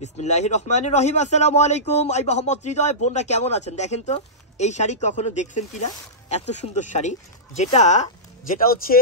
বিসমিল্লাহির রহমানির রহিম। আসসালামু আলাইকুম। আই মোহাম্মদ হৃদয়। বোনরা কেমন আছেন? দেখেন তো এই শাড়ি কখনো দেখছেন কিনা, এত সুন্দর শাড়ি, যেটা হচ্ছে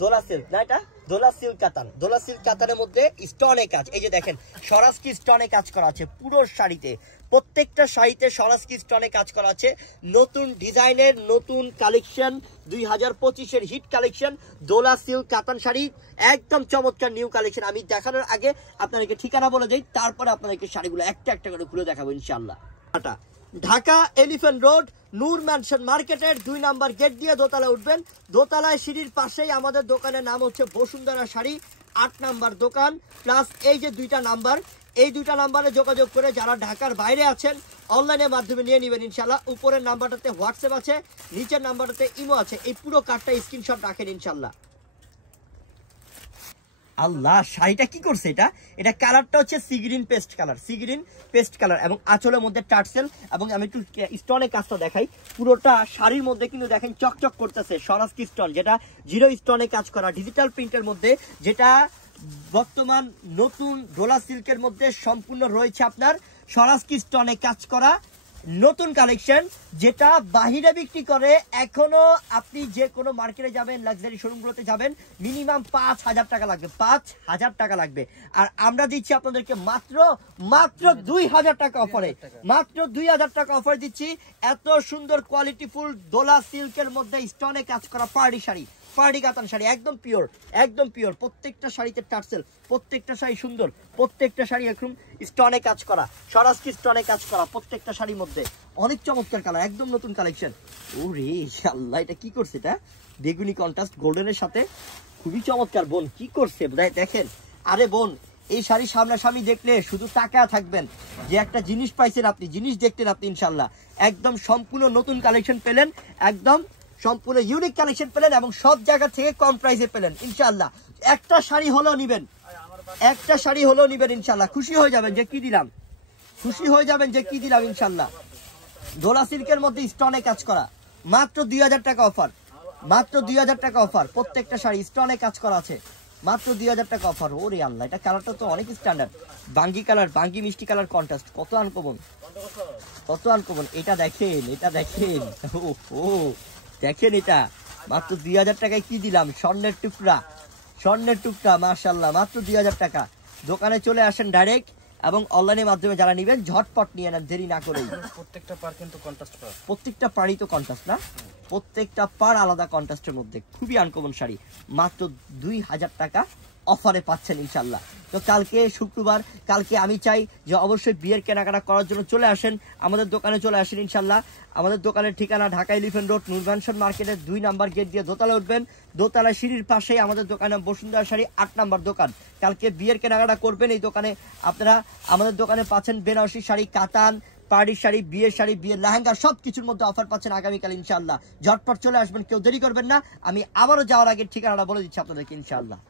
দোলা সিল্ক না, এটা দোলা সিল্ক কাতান। দোলা সিল্ক কাতানের মধ্যে স্টোনে কাজ, এই যে দেখেন সরাসকি স্টোনে কাজ করা আছে পুরো শাড়িতে, প্রত্যেকটা শাড়িতে সরাসকি স্টোনে কাজ করা আছে। নতুন ডিজাইনের নতুন কালেকশন, 2025-এর হিট কালেকশন দোলা সিল্ক কাতান শাড়ি, একদম চমৎকার নিউ কালেকশন। আমি দেখানোর আগে আপনাদেরকে ঠিকানা বলে যাই, তারপরে আপনাদেরকে শাড়িগুলো একটা একটা করে খুলে দেখাবো ইনশাআল্লাহ। ঢাকা এলিফ্যান্ট রোড নূর ম্যানশন মার্কেটের 2 নাম্বার গেট দিয়ে দোতলায় উঠবেন। দোতলায় সিঁড়ির পাশেই আমাদের দোকানের নাম হচ্ছে বসুন্ধরা শাড়ি, 8 নাম্বার দোকান। প্লাস এই যে 2টা নাম্বার, এই 2টা নাম্বারে যোগাযোগ করে যারা ঢাকার বাইরে আছেন অনলাইনের মাধ্যমে নিয়ে নেবেন ইনশাল্লাহ। উপরের নাম্বারটাতে হোয়াটসঅ্যাপ আছে, নিচের নাম্বারটাতে ইমো আছে। এই পুরো কার্ডটা স্ক্রিনশট রাখেন ইনশাল্লাহ। আল্লাহ, শাড়িটা কি করছে, এটা কালারটা হচ্ছে sea green paste colour, sea green paste colour, এবং আঁচলের মধ্যে টার্সেল। এবং আমি একটু স্টোনের কাজটা দেখাই, পুরোটা শাড়ির মধ্যে কিন্তু দেখেন চকচক করতেছে সরাসকি স্টোন, যেটা 0 স্টোনে কাজ করা ডিজিটাল প্রিন্টের মধ্যে, যেটা বর্তমান নতুন ডোলা সিল্কের মধ্যে সম্পূর্ণ রয়েছে আপনার সরাসকি স্টোনে কাজ করা নতুন কালেকশন, যেটা বাহিরে বিক্রি করে। এখনো আপনি যে কোনো মার্কেটে যাবেন, লাক্সারি শোরুমগুলোতে যাবেন, মিনিমাম 5,000 টাকা লাগবে, 5,000 টাকা লাগবে। আর আমরা দিচ্ছি আপনাদেরকে মাত্র 2,000 টাকা অফারে, মাত্র 2,000 টাকা অফার দিচ্ছি। এত সুন্দর কোয়ালিটিফুল দোলা সিল্কের মধ্যে স্টোনে কাজ করা পার্টি শাড়ি, পার্টি কাতান শাড়ি, একদম পিওর, একদম পিওর। প্রত্যেকটা শাড়িতে টার্সেল, প্রত্যেকটা শাড়ি সুন্দর, প্রত্যেকটা শাড়ি একদম স্টোনে কাজ করা, সরাসরি স্টোনে কাজ করা প্রত্যেকটা শাড়ির মধ্যে। অনেক চমৎকার কালার, একদম নতুন কালেকশন। ওরে আল্লাহ, এটা কি করছে, এটা বেগুনি কন্ট্রাস্ট গোল্ডেনের সাথে, খুবই চমৎকার। বোন কি করছে দেখেন। আরে বোন, এই শাড়ি সামনাসামনি দেখলে শুধু তাকা থাকবেন যে একটা জিনিস পাইছেন আপনি, জিনিস দেখতেন আপনি ইনশাল্লাহ। একদম সম্পূর্ণ নতুন কালেকশন পেলেন, একদম সম্পূর্ণ ইউনিক কালেকশন পেলেন, এবং সব জায়গা থেকে কম প্রাইসে পেলেন ইনশাআল্লাহ। একটা শাড়ি হলেও নিবেন, একটা শাড়ি হলেও নিবেন ইনশাআল্লাহ। খুশি হয়ে যাবেন যে কি দিলাম, খুশি হয়ে যাবেন যে কি দিলাম ইনশাআল্লাহ। দোলা সিল্কের মধ্যে স্টোনে কাজ করা, মাত্র 2,000 টাকা অফার, মাত্র 2,000 টাকা অফার। প্রত্যেকটা শাড়ি স্টোনে কাজ করা আছে, মাত্র 2,000 টাকা অফার। ওরে আল্লাহ, এটা কালারটা তো অনেক স্ট্যান্ডার্ড, বাঙ্গি কালার, বাঙ্গি মিষ্টি কালার কন্ট্রাস্ট, কত আনকমন, কত আনকমন। এটা দেখেন, এটা দেখেন, ও দেখেন, এটা মাত্র 2,000 টাকায় কি দিলাম, স্বর্ণের টুকরা, স্বর্ণের টুকরা, মাশাআল্লাহ, মাত্র 2,000 টাকা। দোকানে চলে আসেন ডাইরেক্ট, এবং অনলাইনের মাধ্যমে যারা নেবেন ঝটপট নিয়ে নেন, দেরি না করেই। প্রত্যেকটা পার কিন্তু কন্ট্রাস্ট পার, প্রত্যেকটা পাড়ই তো কন্ট্রাস্ট না, প্রত্যেকটা পার আলাদা কন্ট্রাস্টের মধ্যে, খুবই আনকমন শাড়ি। মাত্র 2,000 টাকা অফারে পাচ্ছেন ইনশাল্লাহ। তো কালকে শুক্রবার, কালকে আমি চাই যে অবশ্যই বিয়ের কেনাকাটা করার জন্য চলে আসেন, আমাদের দোকানে চলে আসেন ইনশাল্লাহ। আমাদের দোকানের ঠিকানা ঢাকা এলিফ্যান্ট রোড নূর ম্যানশন মার্কেটের 2 নাম্বার গেট দিয়ে দোতলায় উঠবেন। দোতলায় সিঁড়ির পাশেই আমাদের দোকানে বসুন্ধরা শাড়ি, 8 নাম্বার দোকান। কালকে বিয়ের কেনাকাটা করবেন এই দোকানে, আপনারা আমাদের দোকানে পাচ্ছেন বেনারসি শাড়ি, কাতান, পার্টি শাড়ি, বিয়ের শাড়ি, বিয়ের লেহেঙ্গা, সব কিছুর মধ্যে অফার পাচ্ছেন আগামীকাল ইনশাআল্লাহ। ঝটপট চলে আসবেন, কেউ দেরি করবেন না। আমি আবারও যাওয়ার আগে ঠিকানাটা বলে দিচ্ছি আপনাদেরকে ইনশাআল্লাহ।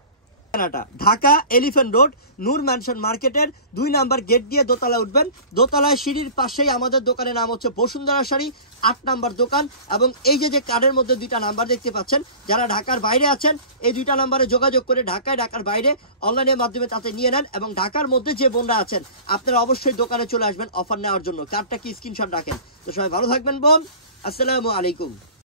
ঢাকা এলিফ্যান্ট রোড নূর ম্যানশন মার্কেটের 2 নাম্বার গেট দিয়ে দোতলায় উঠবেন। দোতলায় সিঁড়ির পাশেই আমাদের দোকানের নাম হচ্ছে বসুন্ধরা শাড়ি, 8 নাম্বার দোকান। এবং এই যে কার্ডের মধ্যে 2টা নাম্বার দেখতে পাচ্ছেন, যারা ঢাকার বাইরে আছেন এই 2টা নাম্বারে যোগাযোগ করে ঢাকার বাইরে অনলাইনের মাধ্যমে তাতে নিয়ে নেন। এবং ঢাকার মধ্যে যে বোনরা আছেন আপনারা অবশ্যই দোকানে চলে আসবেন অফার নেওয়ার জন্য। কার্ডটা কি স্ক্রিনশট রাখেন। তো সবাই ভালো থাকবেন বোন, আসসালামু আলাইকুম।